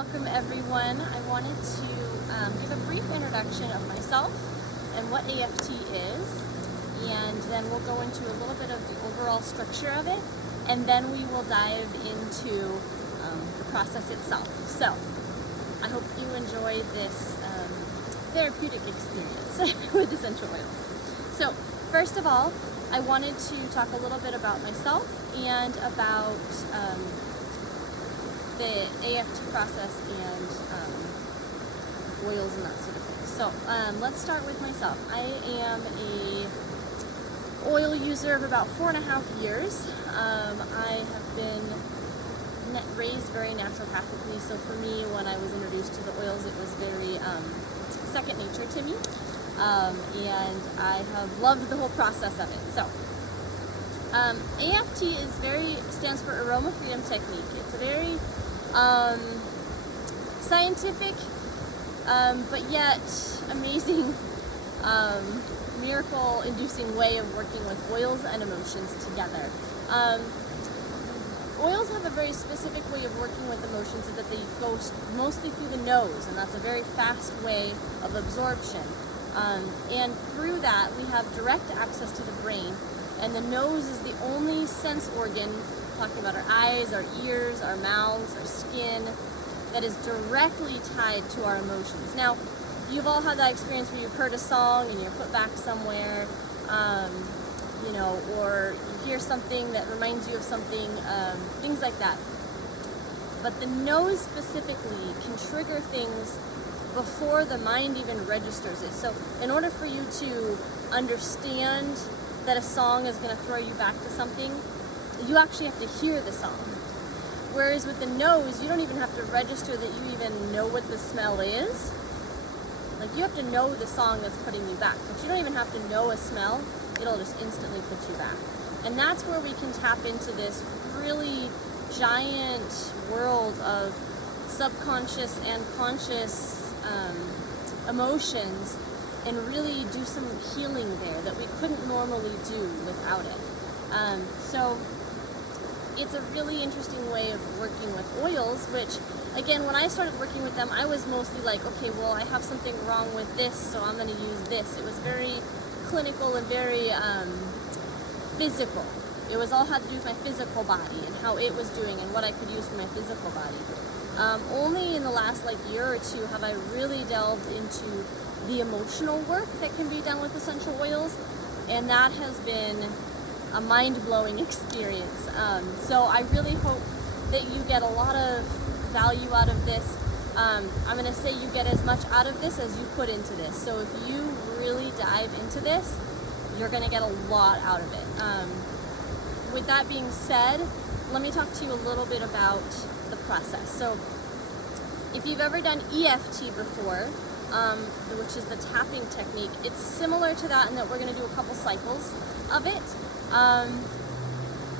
Welcome everyone. I wanted to give a brief introduction of myself and what AFT is, and then we'll go into a little bit of the overall structure of it, and then we will dive into the process itself. So I hope you enjoy this therapeutic experience with essential oils. So first of all, I wanted to talk a little bit about myself and about the AFT process and oils and that sort of thing. So let's start with myself. I am a oil user of about 4.5 years. I have been raised very naturopathically, so for me, when I was introduced to the oils, it was very second nature to me, and I have loved the whole process of it. So AFT stands for Aroma Freedom Technique. It's a very scientific but yet amazing miracle-inducing way of working with oils and emotions together. Oils have a very specific way of working with emotions so that they go mostly through the nose, and that's a very fast way of absorption. And through that, we have direct access to the brain, and the nose is the only sense organ, talking about our eyes, our ears, our mouths, our skin, that is directly tied to our emotions. Now, you've all had that experience where you've heard a song and you're put back somewhere, or you hear something that reminds you of something, things like that. But the nose specifically can trigger things before the mind even registers it. So in order for you to understand that a song is going to throw you back to something, you actually have to hear the song. Whereas with the nose, you don't even have to register that you even know what the smell is. Like, you have to know the song that's putting you back, but you don't even have to know a smell. It'll just instantly put you back. And that's where we can tap into this really giant world of subconscious and conscious emotions, and really do some healing there that we couldn't normally do without it. So it's a really interesting way of working with oils, which, again, when I started working with them, I was mostly like, okay, well, I have something wrong with this, so I'm going to use this. It was very clinical and very physical. It was all had to do with my physical body and how it was doing and what I could use for my physical body. Only in the last year or two have I really delved into the emotional work that can be done with essential oils, and that has been a mind-blowing experience. So I really hope that you get a lot of value out of this. I'm going to say you get as much out of this as you put into this. So if you really dive into this, you're going to get a lot out of it. With that being said, let me talk to you a little bit about the process. So if you've ever done EFT before, which is the tapping technique, it's similar to that in that we're going to do a couple cycles of it.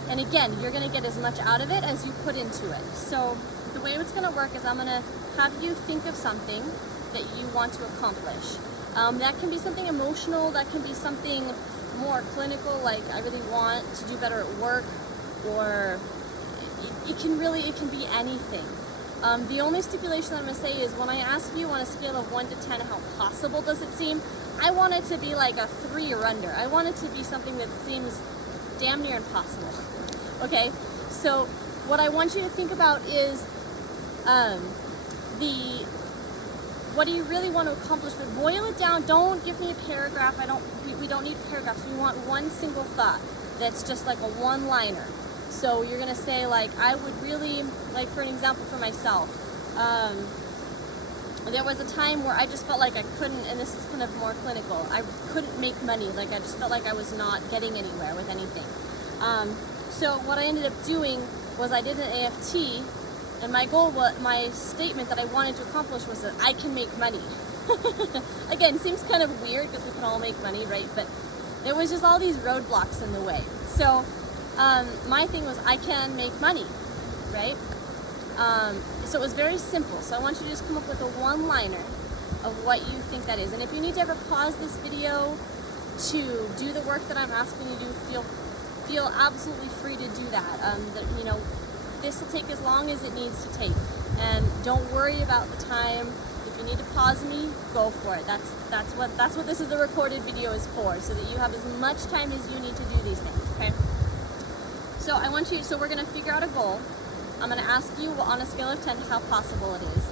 And again, you're going to get as much out of it as you put into it. So the way it's going to work is I'm going to have you think of something that you want to accomplish. That can be something emotional, that can be something more clinical, like I really want to do better at work, or it can be anything. The only stipulation I'm going to say is when I ask you on a scale of 1 to 10 how possible does it seem, I want it to be like a 3 or under. I want it to be something that seems damn near impossible. Okay, so what I want you to think about is what do you really want to accomplish? But boil it down. Don't give me a paragraph. We don't need paragraphs. We want one single thought that's just like a one-liner. So you're gonna say, like, I would really, like, for an example for myself, there was a time where I just felt like I couldn't, and this is kind of more clinical, I couldn't make money. Like, I just felt like I was not getting anywhere with anything. So what I ended up doing was I did an AFT, and my statement that I wanted to accomplish was that I can make money. Again, seems kind of weird because we can all make money, right? But there was just all these roadblocks in the way. So my thing was, I can make money, right? So it was very simple. So I want you to just come up with a one-liner of what you think that is. And if you need to ever pause this video to do the work that I'm asking you to do, feel absolutely free to do that. This will take as long as it needs to take. And Don't worry about the time. If you need to pause me, go for it. That's what this is, a recorded video is for, so that you have as much time as you need to do these things, okay? So we're gonna figure out a goal. I'm gonna ask you on a scale of 10 how possible it is.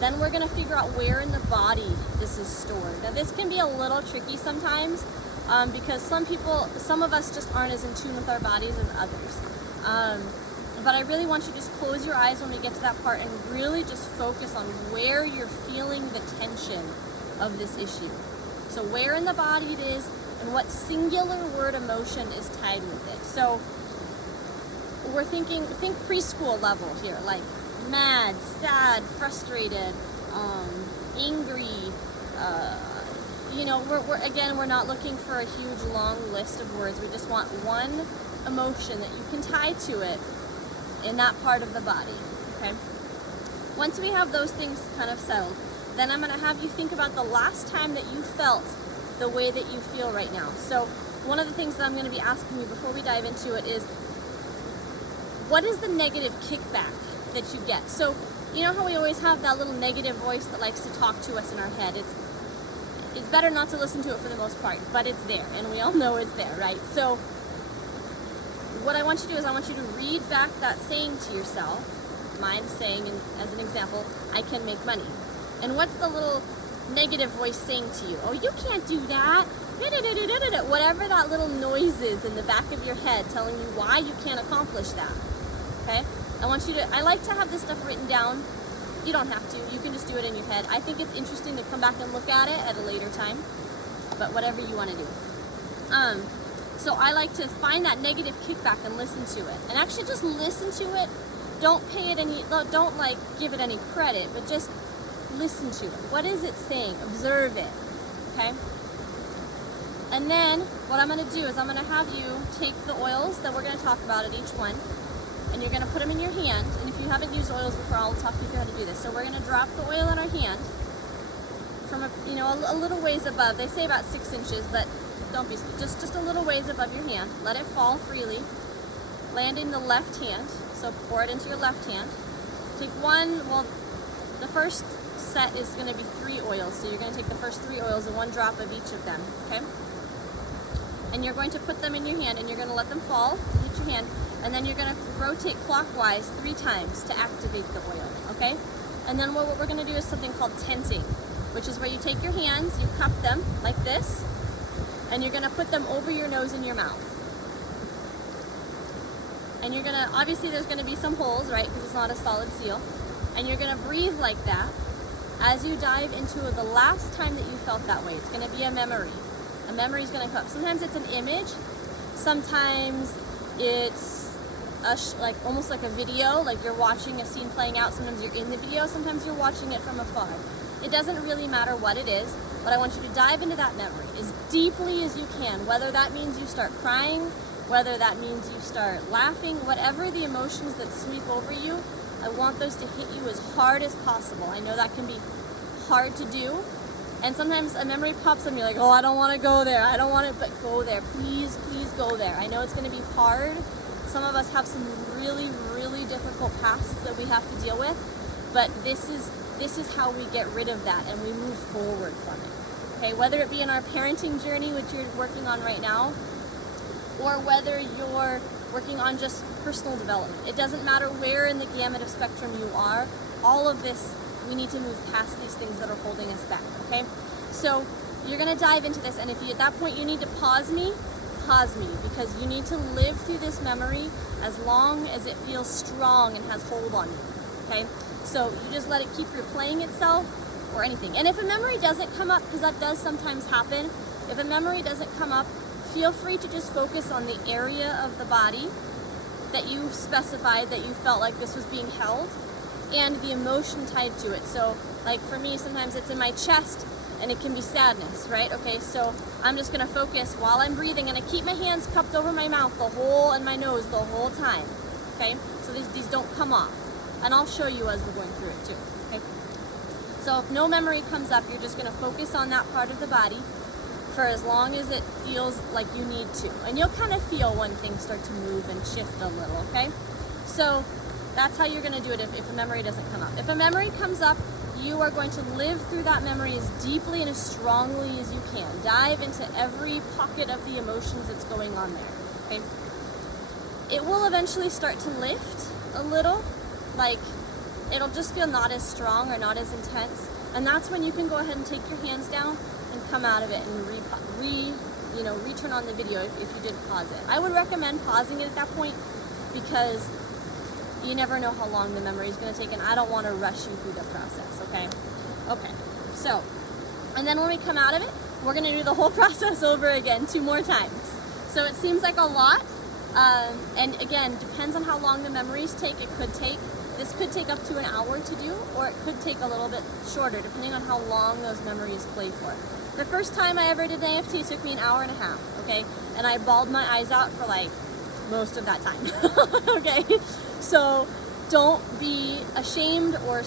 Then we're gonna figure out where in the body this is stored. Now this can be a little tricky sometimes, because some of us just aren't as in tune with our bodies as others. But I really want you to just close your eyes when we get to that part and really just focus on where you're feeling the tension of this issue. So where in the body it is and what singular word emotion is tied with it. So think preschool level here, like mad, sad, frustrated, angry. We're not looking for a huge long list of words. We just want one emotion that you can tie to it in that part of the body, okay? Once we have those things kind of settled, then I'm gonna have you think about the last time that you felt the way that you feel right now. So one of the things that I'm gonna be asking you before we dive into it is, what is the negative kickback that you get? So you know how we always have that little negative voice that likes to talk to us in our head? It's better not to listen to it for the most part, but it's there, and we all know it's there, right? So what I want you to do is I want you to read back that saying to yourself. Mine saying, as an example, I can make money. And what's the little negative voice saying to you? Oh, you can't do that. Whatever that little noise is in the back of your head telling you why you can't accomplish that. Okay? I like to have this stuff written down. You don't have to. You can just do it in your head. I think it's interesting to come back and look at it at a later time. But whatever you want to do. So I like to find that negative kickback and listen to it. And actually just listen to it. Don't give it any credit, but just listen to it. What is it saying? Observe it, okay? And then what I'm gonna do is I'm gonna have you take the oils that we're gonna talk about at each one, and you're gonna put them in your hand. And if you haven't used oils before, I'll talk you through how to do this. So we're gonna drop the oil in our hand from a little ways above. They say about 6 inches, but don't be, just a little ways above your hand. Let it fall freely. Land in the left hand, so pour it into your left hand. Take the first set is going to be 3 oils, so you're going to take the first 3 oils and 1 drop of each of them, okay? And you're going to put them in your hand, and you're going to let them fall, hit your hand, and then you're going to rotate clockwise 3 times to activate the oil, okay? And then what we're going to do is something called tenting, which is where you take your hands, you cup them like this, and you're going to put them over your nose and your mouth. And you're gonna, obviously there's gonna be some holes, right, because it's not a solid seal. And you're gonna breathe like that as you dive into the last time that you felt that way. It's gonna be a memory. A memory is gonna come up. Sometimes it's an image, sometimes it's almost like a video, like you're watching a scene playing out. Sometimes you're in the video, sometimes you're watching it from afar. It doesn't really matter what it is, but I want you to dive into that memory as deeply as you can, whether that means you start crying, whether that means you start laughing, whatever the emotions that sweep over you, I want those to hit you as hard as possible. I know that can be hard to do, and sometimes a memory pops up and you're like, oh, I don't want to go there, I don't want to, but go there, please, please go there. I know it's going to be hard. Some of us have some really, really difficult pasts that we have to deal with, but this is how we get rid of that and we move forward from it. Okay, whether it be in our parenting journey, which you're working on right now, or whether you're working on just personal development. It doesn't matter where in the gamut of spectrum you are, all of this, we need to move past these things that are holding us back, okay? So you're gonna dive into this, and if you, at that point you need to pause me, because you need to live through this memory as long as it feels strong and has hold on you, okay? So you just let it keep replaying itself or anything. And if a memory doesn't come up, because that does sometimes happen, if a memory doesn't come up, feel free to just focus on the area of the body that you specified that you felt like this was being held and the emotion tied to it. So like for me, sometimes it's in my chest and it can be sadness, right? Okay, so I'm just gonna focus while I'm breathing and I keep my hands cupped over my mouth and my nose the whole time, okay? So these don't come off. And I'll show you as we're going through it too, okay? So if no memory comes up, you're just gonna focus on that part of the body for as long as it feels like you need to. And you'll kind of feel when things start to move and shift a little, okay? So That's how you're going to do it if a memory doesn't come up. If a memory comes up, you are going to live through that memory as deeply and as strongly as you can. Dive into every pocket of the emotions that's going on there. Okay? It will eventually start to lift a little, like it'll just feel not as strong or not as intense, and that's when you can go ahead and take your hands down and come out of it and return on the video if you did pause it. I would recommend pausing it at that point because you never know how long the memory is going to take, and I don't want to rush you through the process, okay? Okay, so, and then when we come out of it, we're going to do the whole process over again 2 more times. So it seems like a lot, and again, depends on how long the memories take. This could take up to an hour to do, or it could take a little bit shorter, depending on how long those memories play for. The first time I ever did an AFT, it took me an hour and a half, okay? And I bawled my eyes out for like most of that time, okay? So don't be ashamed or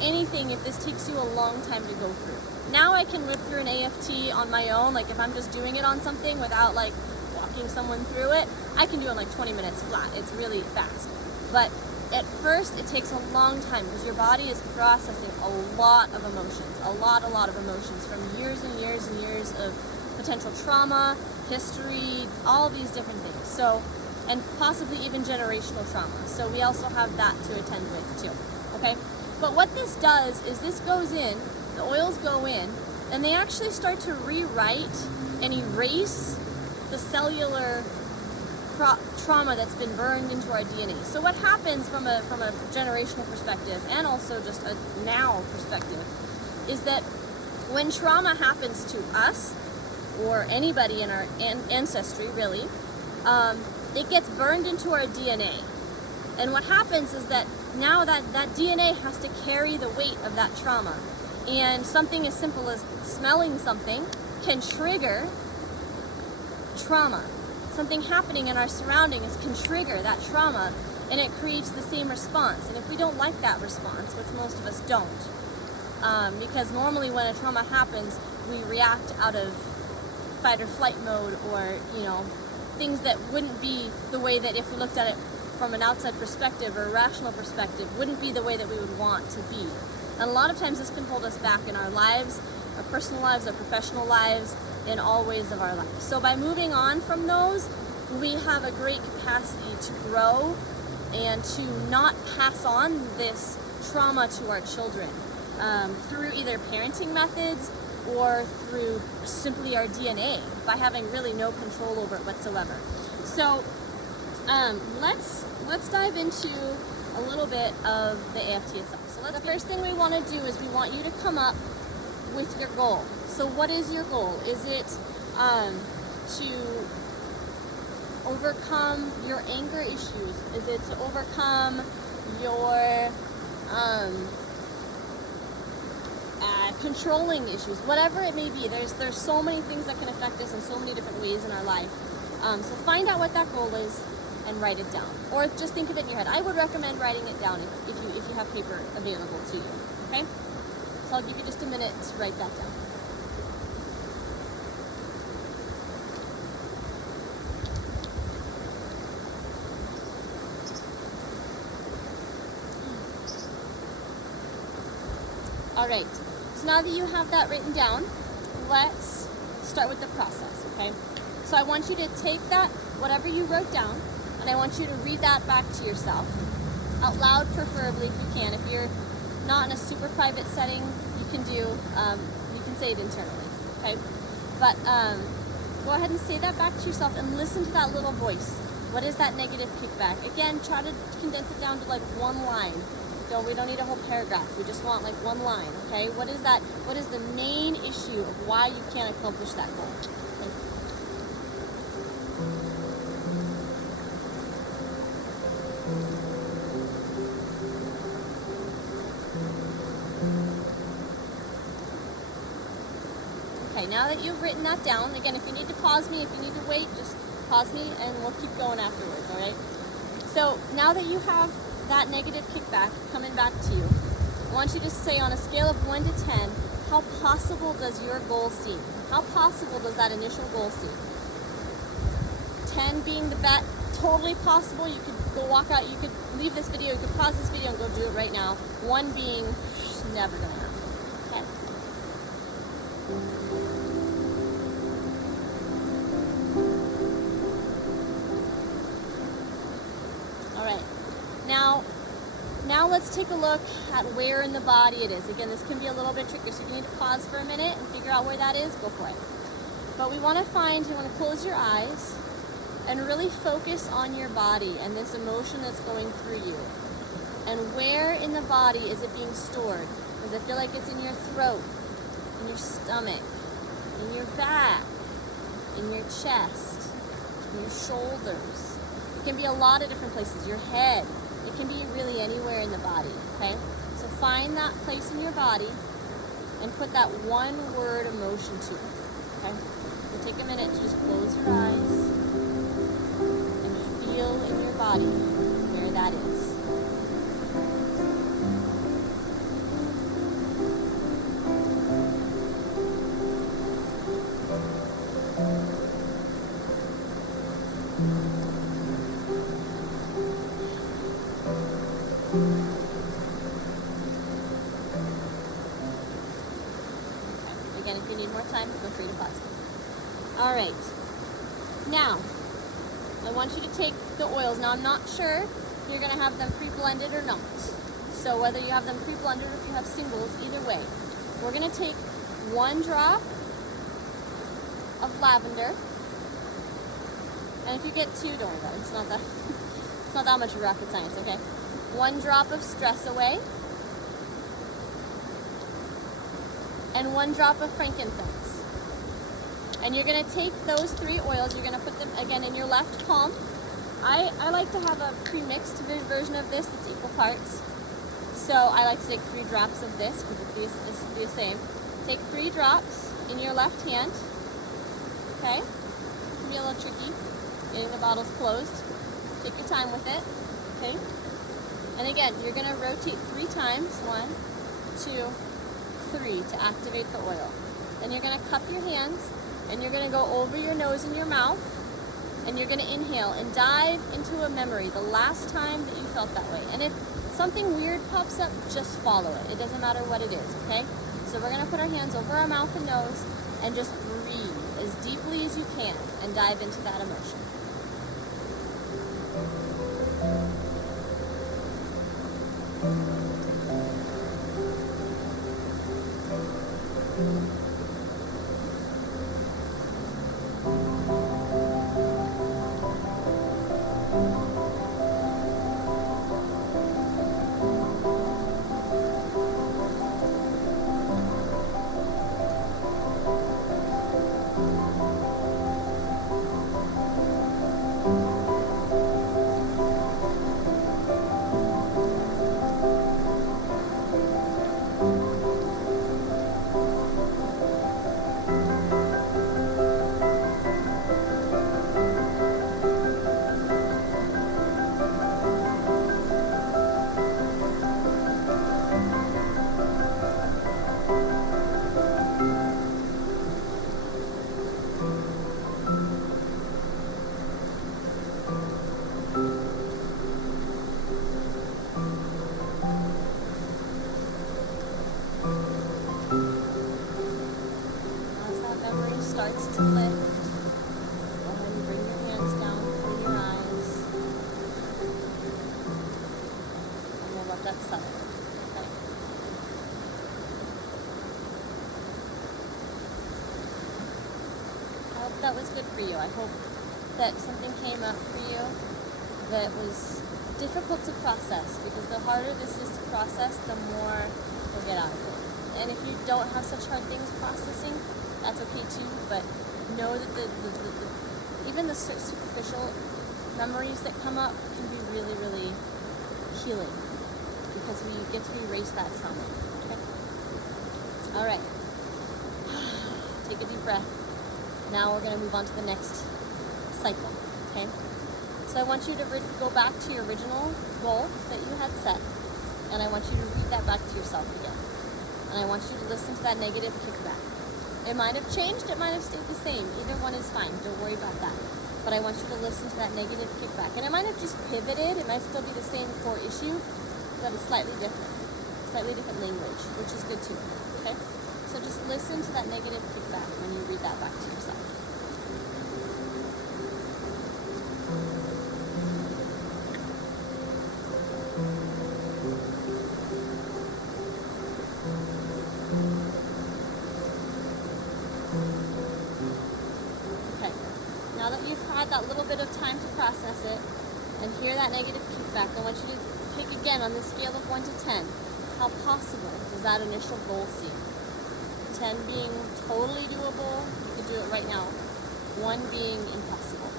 anything if this takes you a long time to go through. Now I can whip through an AFT on my own, like if I'm just doing it on something without like walking someone through it, I can do it in like 20 minutes flat. It's really fast. But at first it takes a long time because your body is processing a lot of emotions, a lot of emotions from years and years and years of potential trauma, history, all these different things. So, and possibly even generational trauma. So we also have that to attend with too, okay? But what this does is this goes in, the oils go in, and they actually start to rewrite and erase the cellular trauma that's been burned into our DNA. So what happens from a generational perspective and also just a now perspective is that when trauma happens to us or anybody in our ancestry really, it gets burned into our DNA. And what happens is that now that DNA has to carry the weight of that trauma. And something as simple as smelling something can trigger trauma. Something happening in our surroundings can trigger that trauma, and it creates the same response. And if we don't like that response, which most of us don't, because normally when a trauma happens, we react out of fight or flight mode, or things that wouldn't be the way that if we looked at it from an outside perspective or a rational perspective, wouldn't be the way that we would want to be. And a lot of times this can hold us back in our lives, our personal lives, our professional lives, in all ways of our life. So by moving on from those, we have a great capacity to grow and to not pass on this trauma to our children through either parenting methods or through simply our DNA, by having really no control over it whatsoever. So let's dive into a little bit of the AFT itself. So the first thing we want to do is we want you to come up with your goal. So what is your goal? Is it to overcome your anger issues? Is it to overcome your controlling issues? Whatever it may be, there's so many things that can affect us in so many different ways in our life. So find out what that goal is and write it down, or just think of it in your head. I would recommend writing it down if you have paper available to you. Okay, so I'll give you just a minute to write that down. All right, so now that you have that written down, let's start with the process, okay? So I want you to take that, whatever you wrote down, and I want you to read that back to yourself, out loud preferably if you can. If you're not in a super private setting, you can say it internally, okay? But go ahead and say that back to yourself and listen to that little voice. What is that negative kickback? Again, try to condense it down to like one line. We don't need a whole paragraph. We just want like one line, okay? What is that? What is the main issue of why you can't accomplish that goal? Okay, now that you've written that down, again, if you need to pause me, if you need to wait, just pause me and we'll keep going afterwards, all right? So now that you have that negative kickback coming back to you, I want you to say on a scale of 1 to 10, how possible does your goal seem? How possible does that initial goal seem? 10 being the totally possible. You could go walk out, you could leave this video, you could pause this video and go do it right now. One being never gonna happen. Okay. All right. Now let's take a look at where in the body it is. Again, this can be a little bit tricky, so if you need to pause for a minute and figure out where that is, go for it. But we want to find, you want to close your eyes and really focus on your body and this emotion that's going through you. And where in the body is it being stored? Does it feel like it's in your throat, in your stomach, in your back, in your chest, in your shoulders? It can be a lot of different places, your head. It can be really anywhere in the body, okay? So find that place in your body and put that one word emotion to it, okay? So take a minute to just close your eyes and feel in your body where that is. Again, if you need more time, feel free to pause. All right. Now, I want you to take the oils. Now, I'm not sure if you're going to have them pre-blended or not. So whether you have them pre-blended or if you have singles, either way, we're going to take 1 drop of lavender. And if you get 2, don't worry about it. It's not that much rocket science, okay? 1 drop of Stress Away. And 1 drop of frankincense. And you're going to take those 3 oils, you're going to put them again in your left palm. I like to have a pre-mixed version of this that's equal parts. So I like to take 3 drops of this because it's the same. Take 3 drops in your left hand. Okay? It can be a little tricky getting the bottles closed. Take your time with it. Okay? And again, you're going to rotate 3 times. 1, 2, 3 to activate the oil. Then you're going to cup your hands and you're going to go over your nose and your mouth and you're going to inhale and dive into a memory, the last time that you felt that way. And if something weird pops up, just follow it. It doesn't matter what it is, okay? So we're going to put our hands over our mouth and nose and just breathe as deeply as you can and dive into that emotion. Starts to lift. Go ahead and bring your hands down, open your eyes, and we'll let that settle. Okay. I hope that was good for you. I hope that something came up for you that was difficult to process, because the harder this is to process, the more you'll get out of it. And if you don't have such hard things processing, that's okay too, but know that even the superficial memories that come up can be really, really healing, because we get to erase that trauma. Okay? All right. Take a deep breath. Now we're going to move on to the next cycle. Okay? So I want you to go back to your original goal that you had set, and I want you to read that back to yourself again. And I want you to listen to that negative kickback. It might have changed, it might have stayed the same. Either one is fine. Don't worry about that. but I want you to listen to that negative kickback. And it might have just pivoted, it might still be the same core issue, but it's slightly different language, which is good too, okay? So just listen to that negative kickback when you read that back to yourself. Okay, now that you've had that little bit of time to process it and hear that negative kickback, I want you to pick again on the scale of 1 to 10. How possible does that initial goal seem? 10 being totally doable, you could do it right now. 1 being impossible.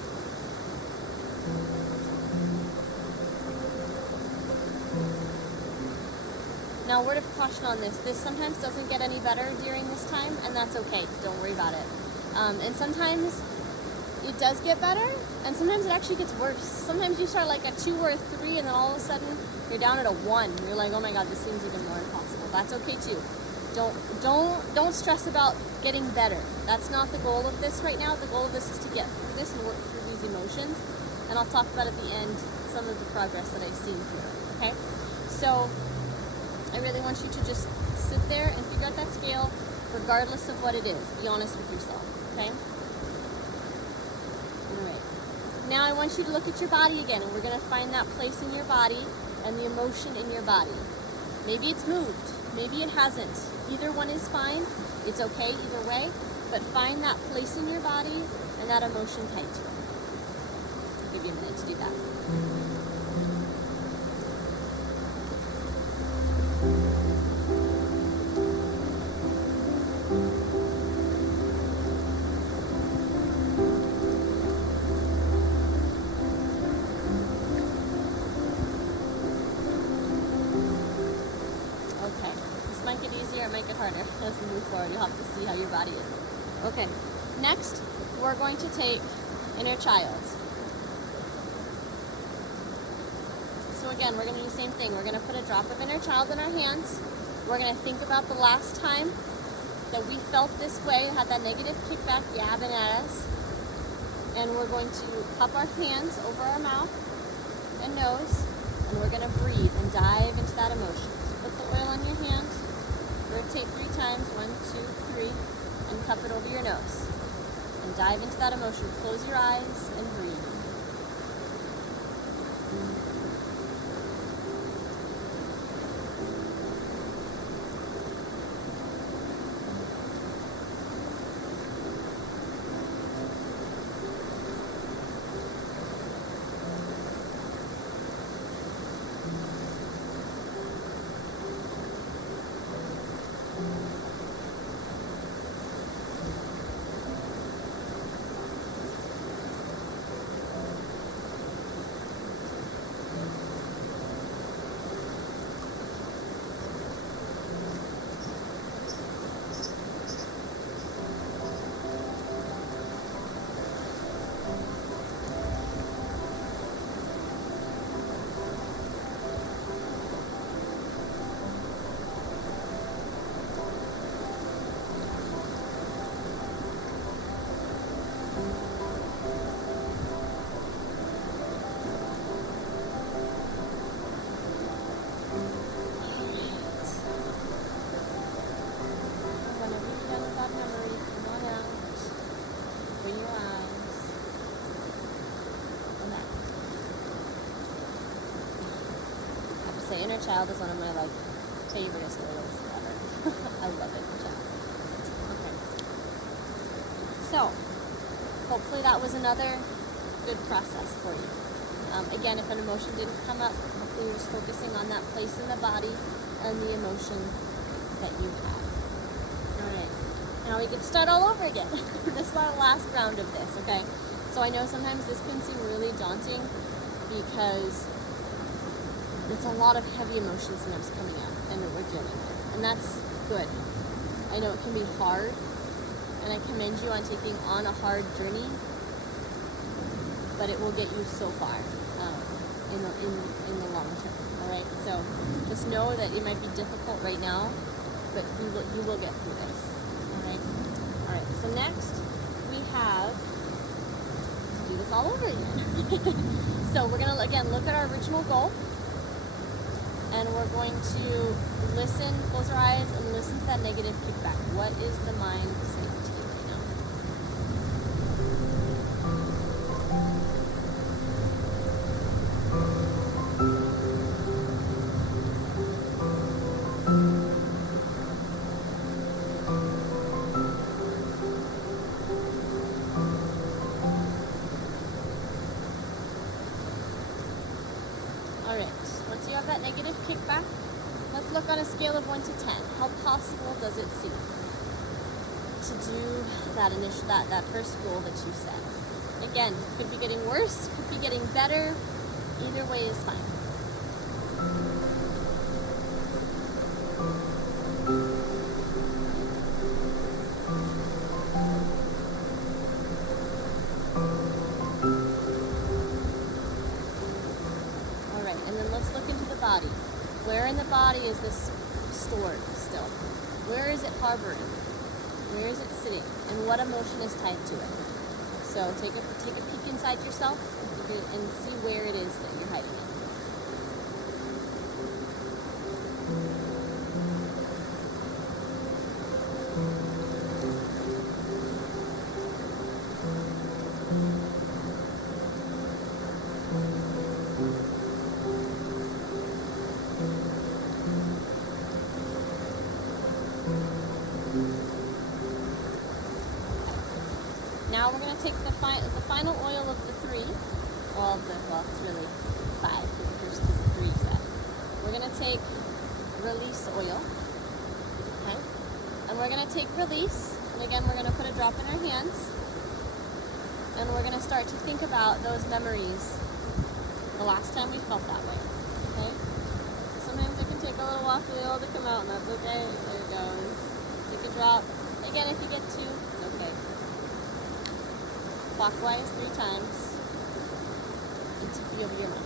Now, word of caution on this. This sometimes doesn't get any better during this time, and that's okay. Don't worry about it. And sometimes it does get better, and sometimes it actually gets worse. Sometimes you start like a 2 or a 3, and then all of a sudden you're down at a 1. You're like, oh my God, this seems even more impossible. That's okay too. Don't stress about getting better. That's not the goal of this right now. The goal of this is to get through this and work through these emotions. And I'll talk about at the end some of the progress that I've seen here. Okay? So I really want you to just sit there and figure out that scale regardless of what it is. Be honest with yourself. Okay? Alright. Now I want you to look at your body again, and we're going to find that place in your body and the emotion in your body. Maybe it's moved. Maybe it hasn't. Either one is fine. It's okay either way. But find that place in your body and that emotion tied to it. I'll give you a minute to do that. Might get easier, it might get harder as we move forward. You'll have to see how your body is. Okay, next we're going to take inner child. So again, we're going to do the same thing. We're going to put a drop of inner child in our hands. We're going to think about the last time that we felt this way, had that negative kickback yabbing at us. And we're going to cup our hands over our mouth and nose, and we're going to breathe and dive into that emotion. So put the oil on your hand. Rotate 3 times, 1, 2, 3, and cup it over your nose. And dive into that emotion. Close your eyes and breathe. Say inner child is one of my favoriteest oils ever. I love it, inner child. Okay. So, hopefully that was another good process for you. Again, if an emotion didn't come up, hopefully you're just focusing on that place in the body and the emotion that you have. Alright. Now we get to start all over again. This is our last round of this, okay? So I know sometimes this can seem really daunting because it's a lot of heavy emotions sometimes coming up and that we're dealing with. And that's good. I know it can be hard, and I commend you on taking on a hard journey, but it will get you so far in the long term. Alright? So just know that it might be difficult right now, but you will get through this. Alright? Alright, so next we have to do this all over again. So we're going to, again, look at our original goal. And we're going to listen, close our eyes, and listen to that negative kickback. What is the mind saying to you right now? Alright, once you have that negative kickback, let's look on a scale of 1 to 10. How possible does it seem to do that first goal that you set? Again, could be getting worse, could be getting better. Either way is fine. And then let's look into the body. Where in the body is this stored still? Where is it harboring? Where is it sitting? And what emotion is tied to it? So take a peek inside yourself and see where it is that you're hiding it. Now we're going to take the final oil of the 3, well it's really 5 because the first is a 3 set. We're going to take release oil, okay? And we're going to take release, and again we're going to put a drop in our hands, and we're going to start to think about those memories the last time we felt that way, okay? Sometimes it can take a little while for the oil to come out, and that's okay. There it goes. Take a drop. Again, if you get 2, it's okay. Clockwise 3 times into feel your mouth.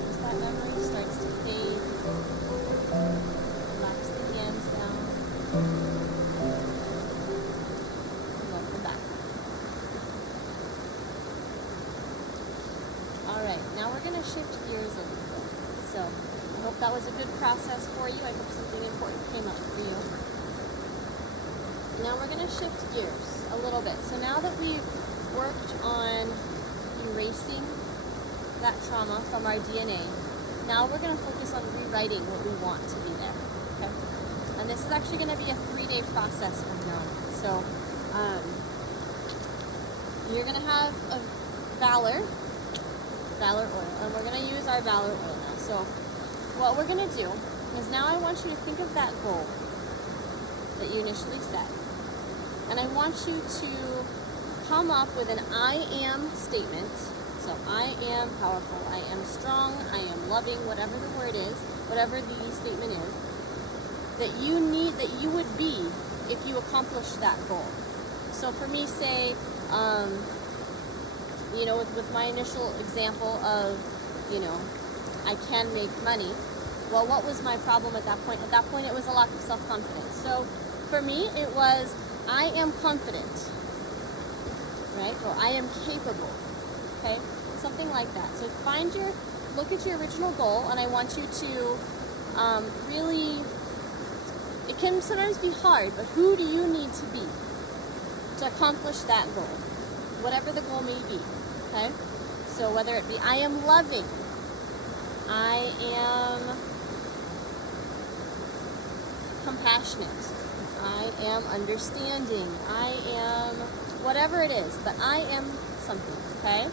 As that memory starts to fade, relax the hands down, and welcome back. Alright, now we're going to shift gears a little bit. So, I hope that was a good process for you. I hope something important came up for you. Now we're going to shift gears a little bit. So now that we've worked on erasing that trauma from our DNA, now we're going to focus on rewriting what we want to be there. Okay? And this is actually going to be a 3-day process from here on. So you're going to have a Valor oil, and we're going to use our Valor oil now. So what we're going to do is now I want you to think of that goal that you initially set. And I want you to come up with an I am statement. So I am powerful, I am strong, I am loving, whatever the word is, whatever the statement is, that you need, that you would be if you accomplish that goal. So for me, say, you know, with my initial example of, you know, I can make money. Well, what was my problem at that point? At that point, it was a lack of self-confidence. So for me, it was, I am confident, right? Or I am capable, okay? Something like that. So find your look at your original goal, and I want you to really, it can sometimes be hard, but who do you need to be to accomplish that goal? Whatever the goal may be, okay? So whether it be, I am loving, I am compassionate, I am understanding, I am whatever it is, but I am something, okay?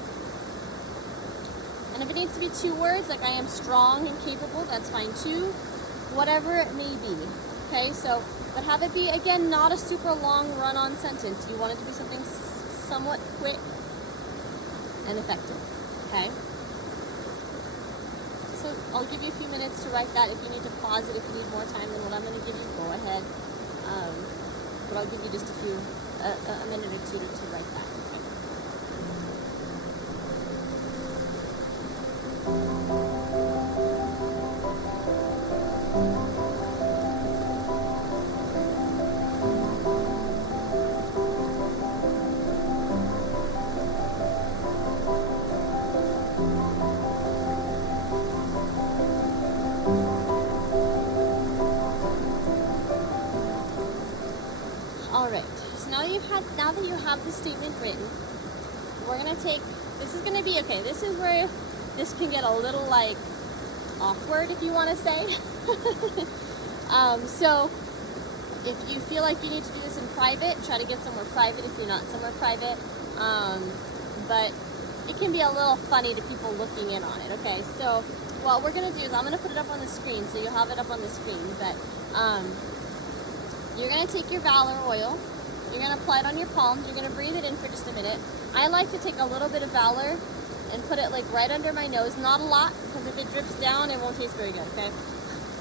And if it needs to be 2 words, like I am strong and capable, that's fine too. Whatever it may be, okay? So, but have it be, again, not a super long run-on sentence. You want it to be something somewhat quick and effective, okay? So I'll give you a few minutes to write that. If you need to pause it, if you need more time than what I'm going to give you, go ahead. But I'll give you just a minute or two to write that. Alright, so now that you have the statement written, we're going to take, this is going to be, okay, this is where this can get a little, like, awkward, if you want to say. So, if you feel like you need to do this in private, try to get somewhere private if you're not somewhere private. But it can be a little funny to people looking in on it, okay? So, what we're going to do is I'm going to put it up on the screen, so you'll have it up on the screen, but you're going to take your Valor oil, you're going to apply it on your palms, you're going to breathe it in for just a minute. I like to take a little bit of Valor and put it like right under my nose, not a lot, because if it drips down, it won't taste very good, okay?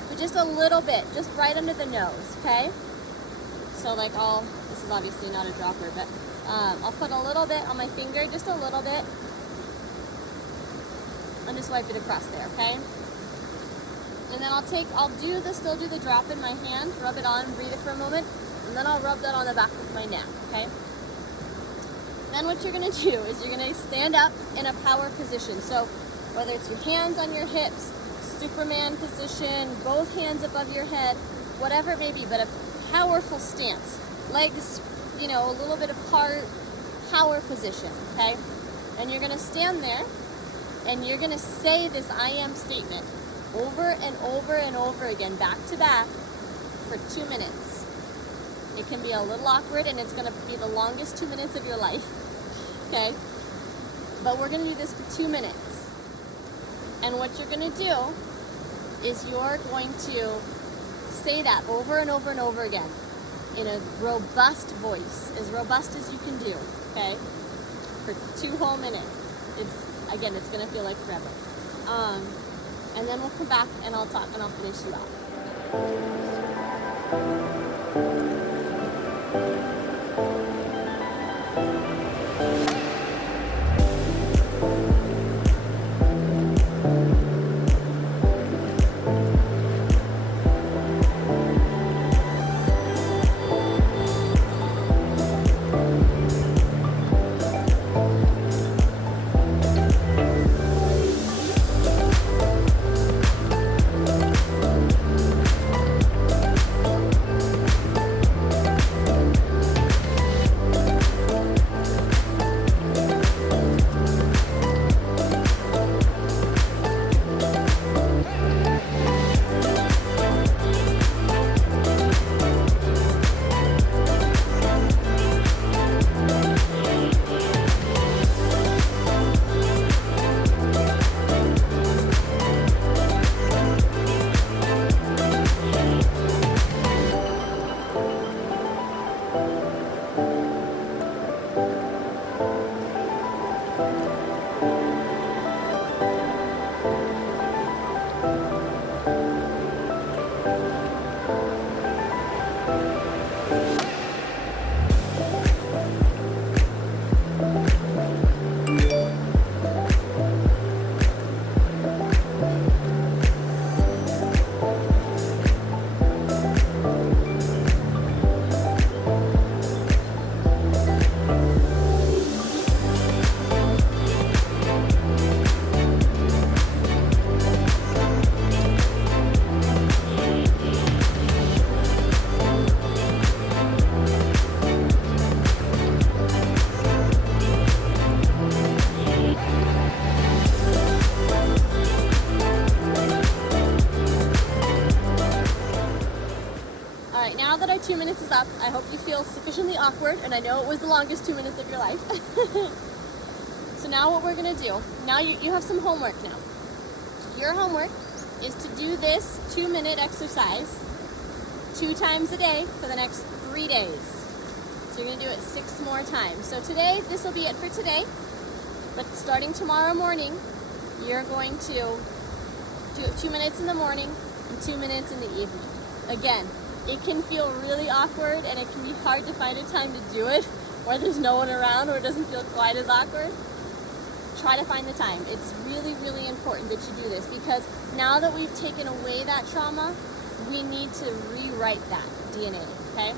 But just a little bit, just right under the nose, okay? So like this is obviously not a dropper, but I'll put a little bit on my finger, just a little bit, and just wipe it across there, okay? And then still do the drop in my hand, rub it on, breathe it for a moment, and then I'll rub that on the back of my neck, okay? Then what you're gonna do is you're gonna stand up in a power position. So whether it's your hands on your hips, Superman position, both hands above your head, whatever it may be, but a powerful stance. Legs, a little bit apart, power position, okay? And you're gonna stand there, and you're gonna say this I am statement over and over and over again, back to back, for 2 minutes. It can be a little awkward, and it's going to be the longest 2 minutes of your life, okay? But we're going to do this for 2 minutes. And what you're going to do is you're going to say that over and over and over again in a robust voice, as robust as you can do, okay? For 2 whole minutes. It's going to feel like forever. And then we'll come back and I'll talk and I'll finish you out. up. I hope you feel sufficiently awkward, and I know it was the longest 2 minutes of your life. So now what we're gonna do, now you have some homework now. Your homework is to do this 2-minute exercise 2 times a day for the next 3 days. So you're gonna do it 6 more times. So today, this will be it for today. But starting tomorrow morning, you're going to do it 2 minutes in the morning and 2 minutes in the evening. Again, it can feel really awkward and it can be hard to find a time to do it where there's no one around or it doesn't feel quite as awkward. Try to find the time. It's really, really important that you do this because now that we've taken away that trauma, we need to rewrite that DNA, okay?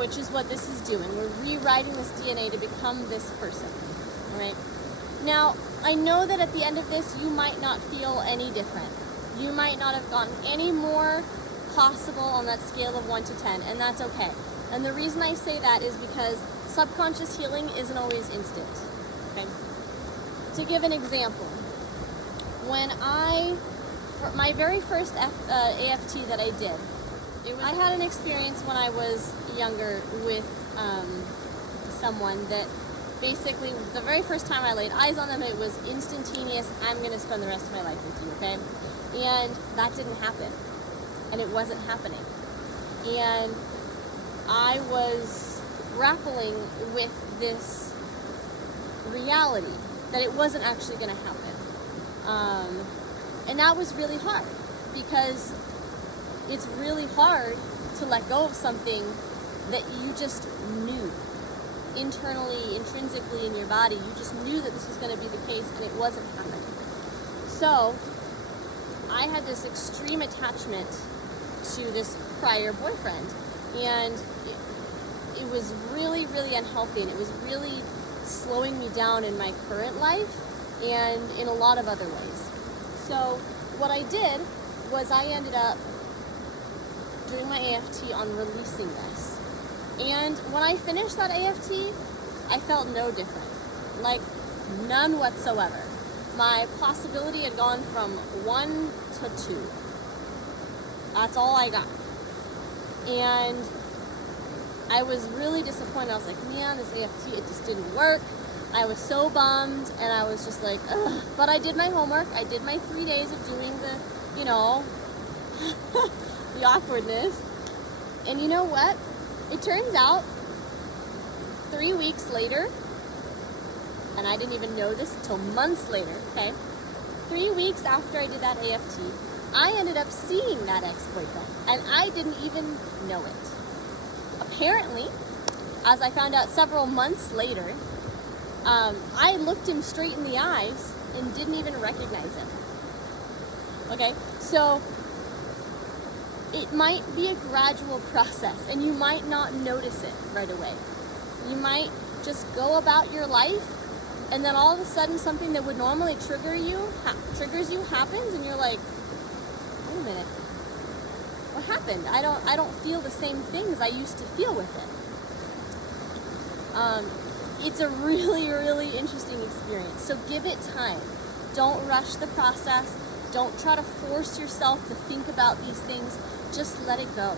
Which is what this is doing. We're rewriting this DNA to become this person, all right? Now, I know that at the end of this, you might not feel any different. You might not have gotten any more possible on that scale of 1 to 10, and that's okay. And the reason I say that is because subconscious healing isn't always instant, okay? To give an example, when my very first AFT that I did, I had an experience when I was younger with someone that basically, the very first time I laid eyes on them, it was instantaneous, I'm going to spend the rest of my life with you, okay? And that didn't happen. And it wasn't happening. And I was grappling with this reality that it wasn't actually going to happen. And that was really hard because it's really hard to let go of something that you just knew internally, intrinsically in your body. You just knew that this was going to be the case and it wasn't happening. So I had this extreme attachment to this prior boyfriend, and it was really, really unhealthy, and it was really slowing me down in my current life and in a lot of other ways. So what I did was I ended up doing my AFT on releasing this. And when I finished that AFT, I felt no different, like none whatsoever. My possibility had gone from 1 to 2. That's all I got. And I was really disappointed. I was like, man, this AFT, it just didn't work. I was so bummed, and I was just like, ugh. But I did my homework. I did my 3 days of doing the, you know, the awkwardness. And you know what? It turns out 3 weeks later, and I didn't even know this until months later, okay? 3 weeks after I did that AFT, I ended up seeing that ex-boyfriend, and I didn't even know it. Apparently, as I found out several months later, I looked him straight in the eyes and didn't even recognize him. Okay, so it might be a gradual process, and you might not notice it right away. You might just go about your life, and then all of a sudden something that would normally triggers you happens, and you're like, wait a minute, what happened? I don't feel the same things I used to feel with it. It's a really, really interesting experience. So give it time. Don't rush the process. Don't try to force yourself to think about these things. Just let it go.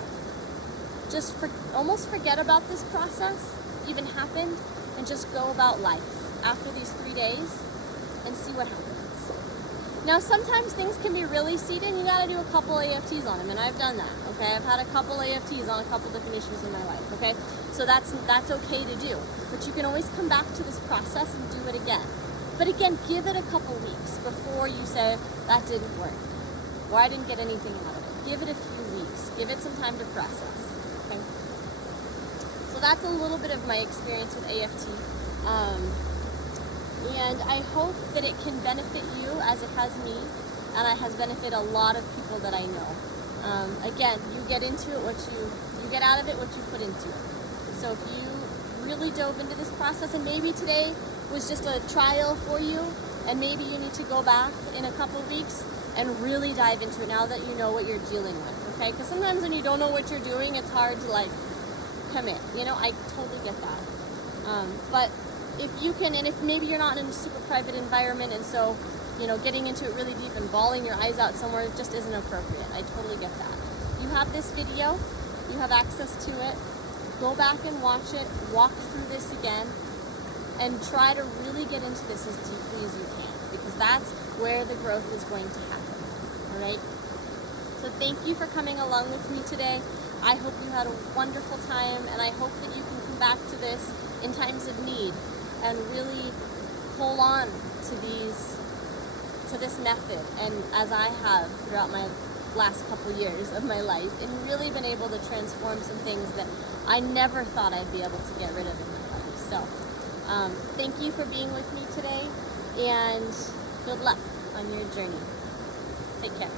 Just almost forget about this process even happened, and just go about life after these 3 days and see what happens. Now, sometimes things can be really seated, and you got to do a couple AFTs on them, and I've done that, okay? I've had a couple AFTs on a couple different issues in my life, okay? So that's okay to do, but you can always come back to this process and do it again. But again, give it a couple weeks before you say, that didn't work, or I didn't get anything out of it. Give it a few weeks. Give it some time to process, okay? So that's a little bit of my experience with AFT. And I hope that it can benefit you as it has me, and it has benefited a lot of people that I know. Again, you get into it you get out of it what you put into it. So if you really dove into this process, and maybe today was just a trial for you, and maybe you need to go back in a couple of weeks and really dive into it now that you know what you're dealing with, okay? Because sometimes when you don't know what you're doing, it's hard to like commit. You know, I totally get that. But if you can, and if maybe you're not in a super private environment, and so, you know, getting into it really deep and bawling your eyes out somewhere just isn't appropriate. I totally get that. You have this video. you have access to it. Go back and watch it, walk through this again, and try to really get into this as deeply as you can, because that's where the growth is going to happen, all right? So thank you for coming along with me today. I hope you had a wonderful time, and I hope that you can come back to this in times of need and really hold on to this method, and as I have throughout my last couple years of my life, and really been able to transform some things that I never thought I'd be able to get rid of in my life. So thank you for being with me today, and good luck on your journey. Take care.